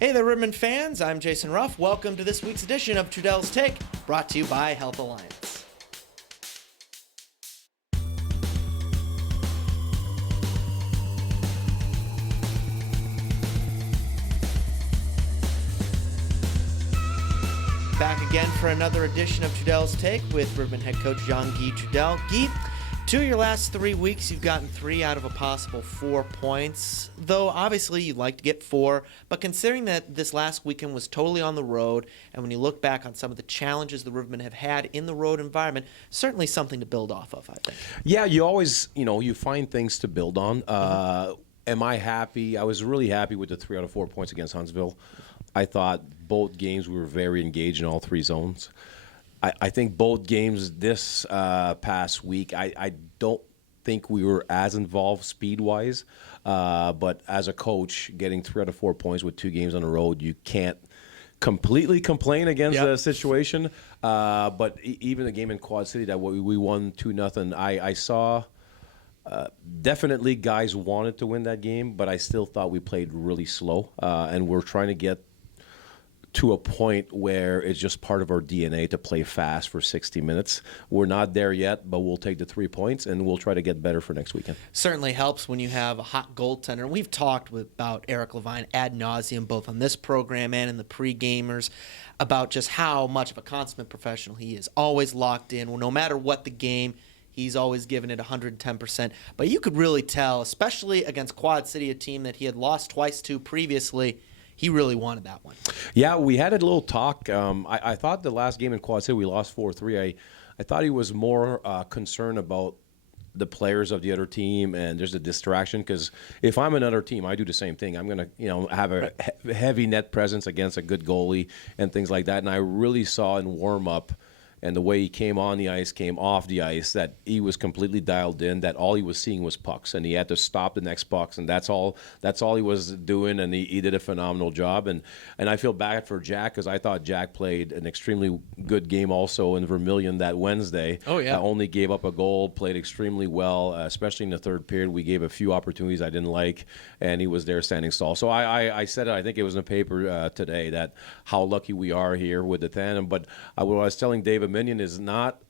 Hey there, Rivermen fans. I'm Jason Ruff. Welcome to this week's edition of Trudel's Take, brought to you by Health Alliance. Back again for another edition of Trudel's Take with Rivermen head coach Jean-Guy Trudel. Guy, 2 of your last 3 weeks, you've gotten 3 out of a possible 4 points, though obviously you'd like to get 4, but considering that this last weekend was totally on the road, and when you look back on some of the challenges the Rivermen have had in the road environment, certainly something to build off of, I think. Yeah, you always, you find things to build on. Am I happy? I was really happy with the 3 out of 4 points against Huntsville. I thought both games we were very engaged in all 3 zones. I think both games this past week, I don't think we were as involved speed-wise. But as a coach, getting 3 out of 4 points with 2 games on the road, you can't completely complain against the situation. But even the game in Quad City that we won 2-0, I saw definitely guys wanted to win that game, but I still thought we played really slow. And we're trying to get to a point where it's just part of our DNA to play fast for 60 minutes. We're not there yet, but we'll take the 3 points, and we'll try to get better for next weekend. Certainly helps when you have a hot goaltender. And we've talked about Eric Levine ad nauseum, both on this program and in the pre-gamers, about just how much of a consummate professional he is. Always locked in. No matter what the game, he's always given it 110%. But you could really tell, especially against Quad City, a team that he had lost twice to previously, he really wanted that one. Yeah, we had a little talk. I thought the last game in Quad City we lost 4-3. I thought he was more concerned about the players of the other team and there's a distraction, because if I'm another team, I do the same thing. I'm going to have a heavy net presence against a good goalie and things like that. And I really saw in warm-up and the way he came on the ice, came off the ice, that he was completely dialed in, that all he was seeing was pucks, and he had to stop the next pucks, and that's all he was doing, and he did a phenomenal job. And I feel bad for Jack, because I thought Jack played an extremely good game also in Vermilion that Wednesday. Oh, yeah. Only gave up a goal, played extremely well, especially in the third period. We gave a few opportunities I didn't like, and he was there standing tall. So I said it, I think it was in the paper today, that how lucky we are here with the tandem. But what I was telling David Minion is not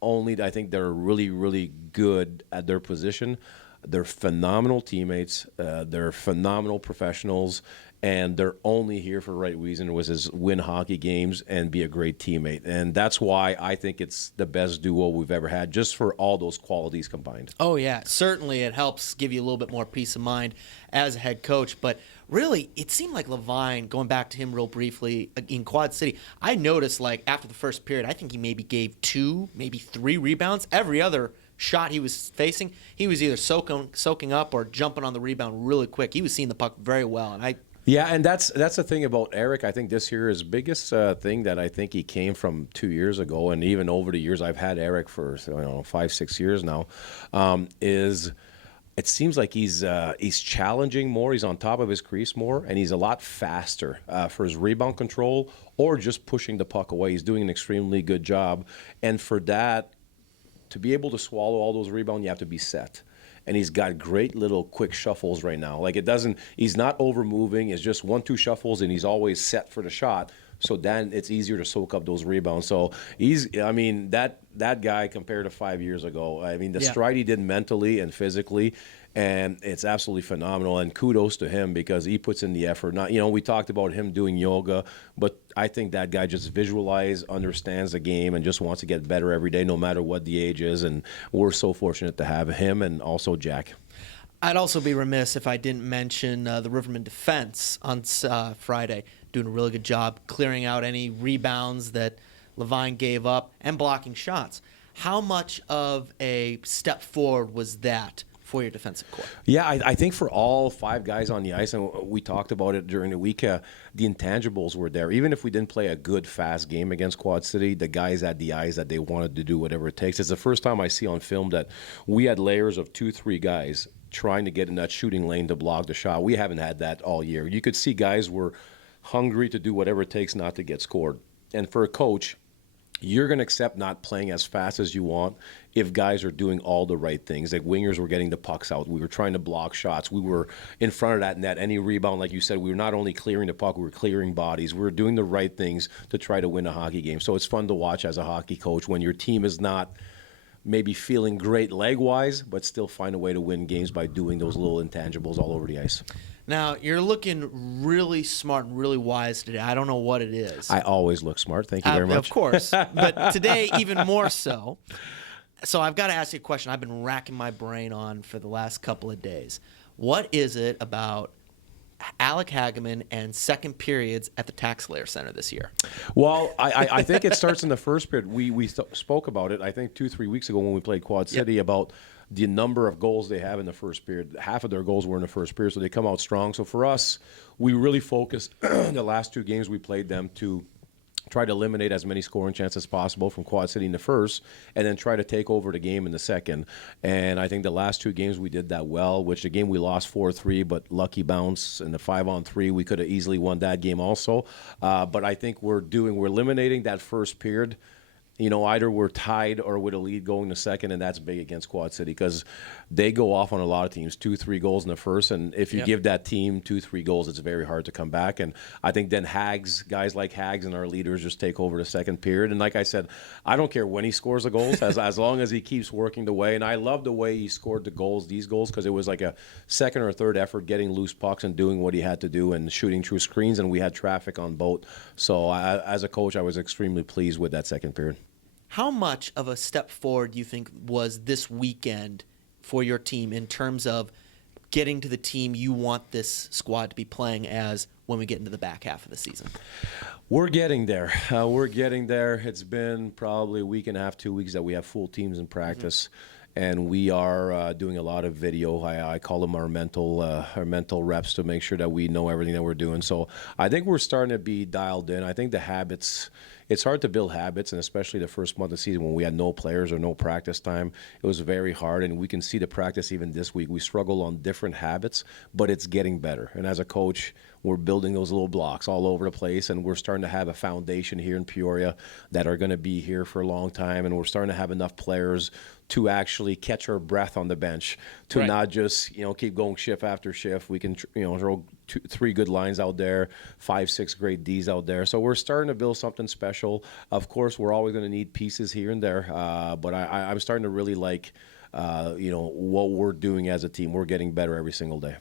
only I think they're really, really good at their position, they're phenomenal teammates, they're phenomenal professionals, and they're only here for the right reason, was is win hockey games and be a great teammate. And that's why I think it's the best duo we've ever had, just for all those qualities combined. Oh, yeah. Certainly it helps give you a little bit more peace of mind as a head coach. But really, it seemed like Levine, going back to him real briefly, in Quad City, I noticed, like, after the first period, I think he maybe gave 2, maybe 3 rebounds. Every other shot he was facing, he was either soaking up or jumping on the rebound really quick. He was seeing the puck very well, and Yeah, and that's the thing about Eric. I think this year his biggest thing that I think he came from 2 years ago, and even over the years I've had Eric for 5-6 years now, is it seems like he's challenging more. He's on top of his crease more, and he's a lot faster for his rebound control or just pushing the puck away. He's doing an extremely good job, and for that, to be able to swallow all those rebounds, you have to be set. And he's got great little quick shuffles right now. Like, he's not over moving. It's just 1-2 shuffles, and he's always set for the shot. So then it's easier to soak up those rebounds. So that guy compared to 5 years ago, the stride he did mentally and physically, and it's absolutely phenomenal. And kudos to him, because he puts in the effort. Not, we talked about him doing yoga, but I think that guy just understands the game, and just wants to get better every day, no matter what the age is. And we're so fortunate to have him, and also Jack. I'd also be remiss if I didn't mention the Rivermen defense on Friday, doing a really good job clearing out any rebounds that Levine gave up and blocking shots. How much of a step forward was that for your defensive core? Yeah, I think for all 5 guys on the ice, and we talked about it during the week, the intangibles were there. Even if we didn't play a good, fast game against Quad City, the guys had the eyes that they wanted to do whatever it takes. It's the first time I see on film that we had layers of 2-3 guys trying to get in that shooting lane to block the shot. We haven't had that all year. You could see guys were hungry to do whatever it takes not to get scored. And for a coach, you're going to accept not playing as fast as you want if guys are doing all the right things. Like wingers were getting the pucks out. We were trying to block shots. We were in front of that net. Any rebound, like you said, we were not only clearing the puck, we were clearing bodies. We were doing the right things to try to win a hockey game. So it's fun to watch as a hockey coach when your team is not maybe feeling great leg-wise, but still find a way to win games by doing those little intangibles all over the ice. Now, you're looking really smart and really wise today. I don't know what it is. I always look smart. Thank you very much. Of course. But today, even more so. So I've got to ask you a question I've been racking my brain on for the last couple of days. What is it about Alec Hageman and second periods at the Tax Slayer Center this year? Well, I think it starts in the first period. We spoke about it, I think, 2-3 weeks ago when we played Quad City about the number of goals they have in the first period. Half of their goals were in the first period, so they come out strong. So for us, we really focused the last 2 games we played them to try to eliminate as many scoring chances as possible from Quad City in the first, and then try to take over the game in the second. And I think the last 2 games we did that well, which the game we lost 4-3, but lucky bounce in the 5-on-3. We could have easily won that game also. But I think we're eliminating that first period. You know, either we're tied or with a lead going to second, and that's big against Quad City because they go off on a lot of teams, 2-3 goals in the first, and if you give that team 2-3 goals, it's very hard to come back. And I think then guys like Hags and our leaders just take over the second period. And like I said, I don't care when he scores the goals, as long as he keeps working the way. And I love the way he scored these goals, because it was like a second or third effort getting loose pucks and doing what he had to do and shooting through screens, and we had traffic on both. So as a coach, I was extremely pleased with that second period. How much of a step forward do you think was this weekend for your team in terms of getting to the team you want this squad to be playing as when we get into the back half of the season? We're getting there. It's been probably a week and a half, 2 weeks that we have full teams in practice. And we are doing a lot of video. I call them our mental reps to make sure that we know everything that we're doing. So I think we're starting to be dialed in. I think the habits, it's hard to build habits, and especially the first month of the season when we had no players or no practice time, it was very hard. And we can see the practice even this week. We struggle on different habits, but it's getting better. And as a coach, we're building those little blocks all over the place, and we're starting to have a foundation here in Peoria that are going to be here for a long time, and we're starting to have enough players to actually catch our breath on the bench, to not just keep going shift after shift. We can throw 3 good lines out there, 5-6 great Ds out there. So we're starting to build something special. Of course, we're always going to need pieces here and there, but I'm starting to really like what we're doing as a team. We're getting better every single day.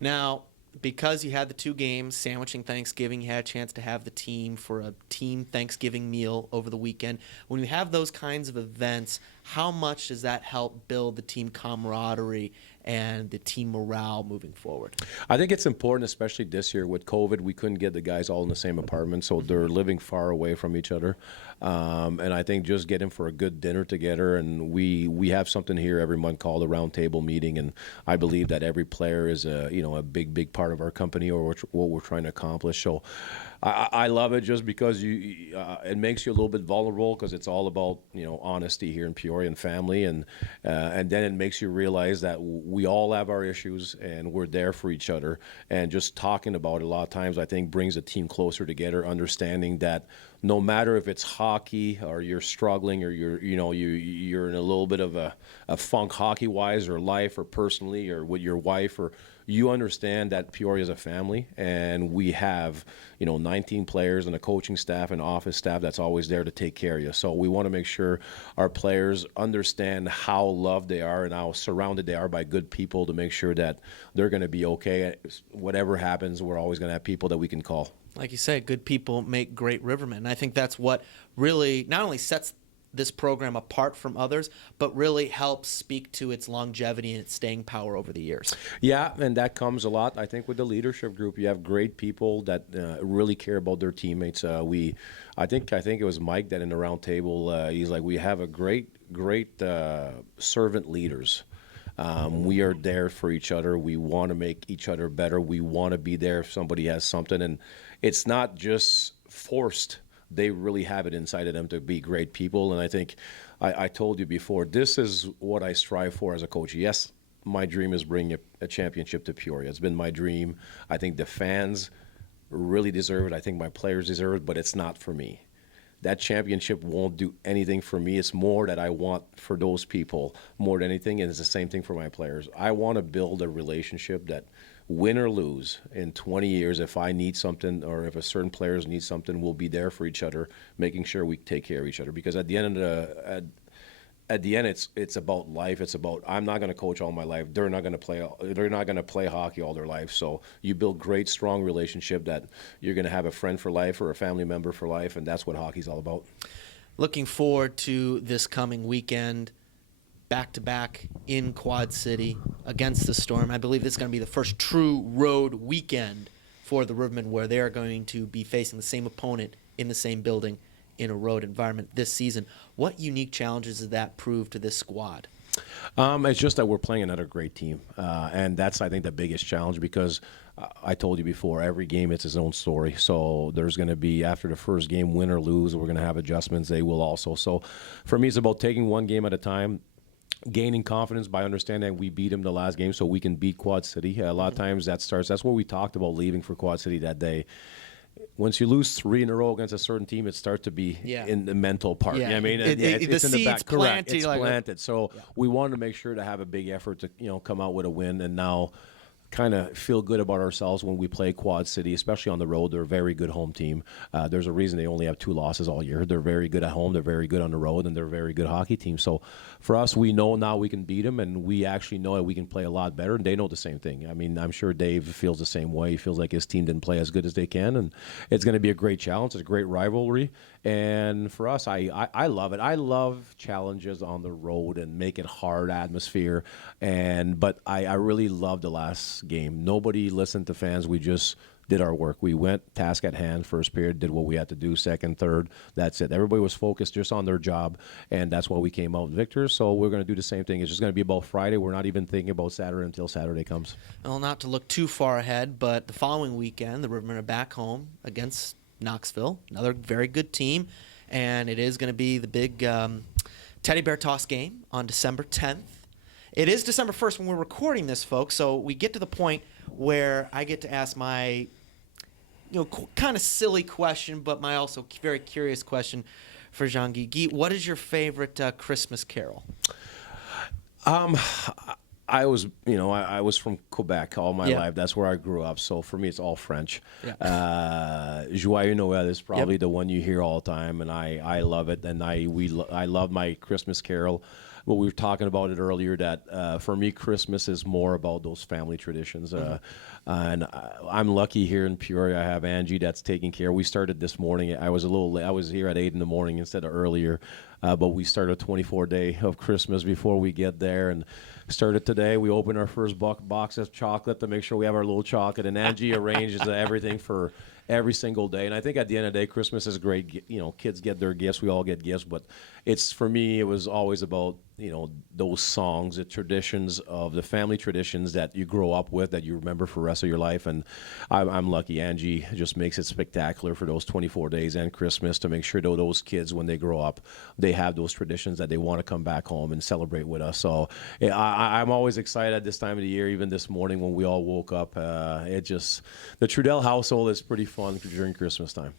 Now, because you had the 2 games, sandwiching Thanksgiving, you had a chance to have the team for a team Thanksgiving meal over the weekend. When you have those kinds of events, how much does that help build the team camaraderie and the team morale moving forward? I think it's important, especially this year with COVID. We couldn't get the guys all in the same apartment, so they're living far away from each other. And I think just getting for a good dinner together, and we have something here every month called a round table meeting, and I believe that every player is a big part of our company or what we're trying to accomplish. So I love it just because it makes you a little bit vulnerable, because it's all about honesty here in Peoria and family, and then it makes you realize that we all have our issues and we're there for each other. And just talking about it a lot of times, I think, brings a team closer together, understanding that no matter if it's hockey or you're struggling or you're in a little bit of a funk hockey-wise or life or personally or with your wife, or you understand that Peoria is a family, and we have 19 players and a coaching staff and office staff that's always there to take care of you. So we want to make sure our players understand how loved they are and how surrounded they are by good people, to make sure that they're going to be okay. Whatever happens, we're always going to have people that we can call. Like you say, good people make great Rivermen. And I think that's what really not only sets this program apart from others, but really helps speak to its longevity and its staying power over the years. Yeah, and that comes a lot, I think, with the leadership group. You have great people that really care about their teammates. I think it was Mike that in the round table, he's like, we have a great servant leaders. We are there for each other. We want to make each other better. We want to be there if somebody has something, and it's not just forced. They really have it inside of them to be great people. And I think I told you before, this is what I strive for as a coach. Yes, my dream is bringing a championship to Peoria. It's been my dream. I think the fans really deserve it. I think my players deserve it, but it's not for me. that championship won't do anything for me. It's more that I want for those people more than anything, and it's the same thing for my players. I want to build a relationship that, win or lose, in 20 years, if I need something or if a certain players need something, we'll be there for each other, making sure we take care of each other. Because at the end of at the end, it's about life. It's about, I'm not going to coach all my life. They're not going to play hockey all their life. So you build great, strong relationship that you're going to have a friend for life or a family member for life, and that's what hockey's all about. Looking forward to this coming weekend, back-to-back in Quad City against the Storm. I believe this is going to be the first true road weekend for the Rivermen, where they're going to be facing the same opponent in the same building in a road environment this season. What unique challenges does that prove to this squad? It's just that we're playing another great team, and that's, I think, the biggest challenge, because I told you before, every game it's its own story. So there's going to be, after the first game, win or lose, we're going to have adjustments. They will also. So for me, it's about taking one game at a time, gaining confidence by understanding we beat them the last game so we can beat Quad City. A lot of times that's what we talked about leaving for Quad City that day. Once you lose 3 in a row against a certain team, it starts to be in the mental part. Yeah. I mean, it's in the back. Correct. It's like planted. So we wanted to make sure to have a big effort to come out with a win, and now kind of feel good about ourselves when we play Quad City, especially on the road. They're a very good home team. There's a reason they only have 2 losses all year. They're very good at home. They're very good on the road, and they're a very good hockey team. So for us, we know now we can beat them, and we actually know that we can play a lot better, and they know the same thing. I mean, I'm sure Dave feels the same way. He feels like his team didn't play as good as they can, and it's going to be a great challenge. It's a great rivalry. And for us, I love it. I love challenges on the road and make it hard atmosphere. But I really love the last game. Nobody listened to fans. We just did our work. We went task at hand, first period, did what we had to do, second, third. That's it. Everybody was focused just on their job, and that's why we came out victors. So we're going to do the same thing. It's just going to be about Friday. We're not even thinking about Saturday until Saturday comes. Well, not to look too far ahead, but the following weekend, the Rivermen are back home against Knoxville, another very good team, and it is going to be the big teddy bear toss game on December 10th. It is December 1st when we're recording this, folks, so we get to the point where I get to ask my kind of silly question, but my also very curious question for Jean-Guy. Guy, what is your favorite Christmas carol? I was from Quebec all my life. That's where I grew up. So for me, it's all French. Joyeux Noël is probably the one you hear all the time, and I love it. And I love my Christmas carol. Well, we were talking about it earlier that for me, Christmas is more about those family traditions. And I'm lucky here in Peoria. I have Angie that's taking care. We started this morning. I was a little late. I was here at 8 in the morning instead of earlier. But we started a 24-day of Christmas before we get there, and started today. We opened our first box of chocolate to make sure we have our little chocolate, and Angie arranges everything for every single day. And I think at the end of the day, Christmas is great. Kids get their gifts. We all get gifts. But for me, it was always about, those songs, the traditions of the family traditions that you grow up with, that you remember for the rest of your life. And I'm lucky. Angie just makes it spectacular for those 24 days and Christmas to make sure that those kids, when they grow up, they have those traditions that they want to come back home and celebrate with us. So I'm always excited at this time of the year, even this morning when we all woke up. The Trudel household is pretty fun during Christmas time.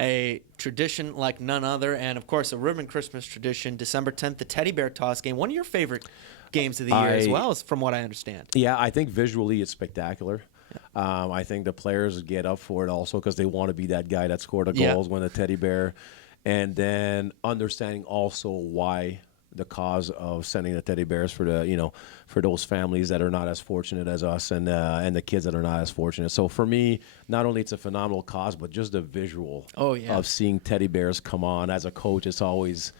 A tradition like none other, and of course a Rivermen Christmas tradition, December 10th, the teddy bear toss game. One of your favorite games of the year as well, from what I understand. Yeah, I think visually it's spectacular. I think the players get up for it also because they want to be that guy that scored the goals when the teddy bear. And then understanding also why the cause of sending the teddy bears for those families that are not as fortunate as us, and the kids that are not as fortunate. So for me, not only it's a phenomenal cause, but just the visual of seeing teddy bears come on as a coach, it's always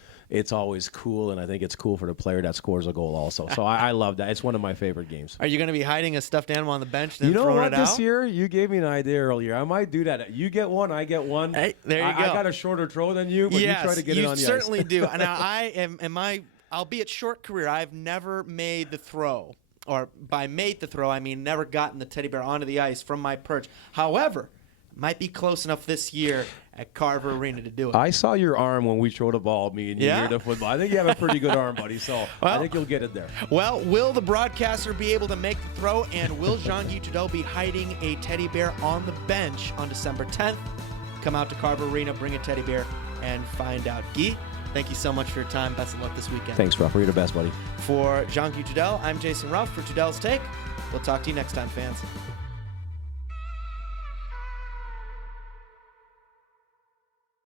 cool, and I think it's cool for the player that scores a goal also. So I love that. It's one of my favorite games. Are you going to be hiding a stuffed animal on the bench? Then you know what? This out? Year you gave me an idea earlier. I might do that. You get one, I get one. Hey, there you go. I got a shorter throw than you, but you try to get it on the ice. You certainly do. Now albeit short career, I've never made the throw. Or by made the throw, I mean never gotten the teddy bear onto the ice from my perch. However, might be close enough this year at Carver Arena to do it. I saw your arm when we throw the ball, me and you near the football. I think you have a pretty good arm, buddy, so I think you'll get it there. Well, will the broadcaster be able to make the throw, and will Jean-Guy Trudel be hiding a teddy bear on the bench on December 10th? Come out to Carver Arena, bring a teddy bear, and find out. Guy, thank you so much for your time. Best of luck this weekend. Thanks, Ruff. You're the best, buddy. For Jean-Guy Trudel, I'm Jason Ruff for Trudel's Take. We'll talk to you next time, fans.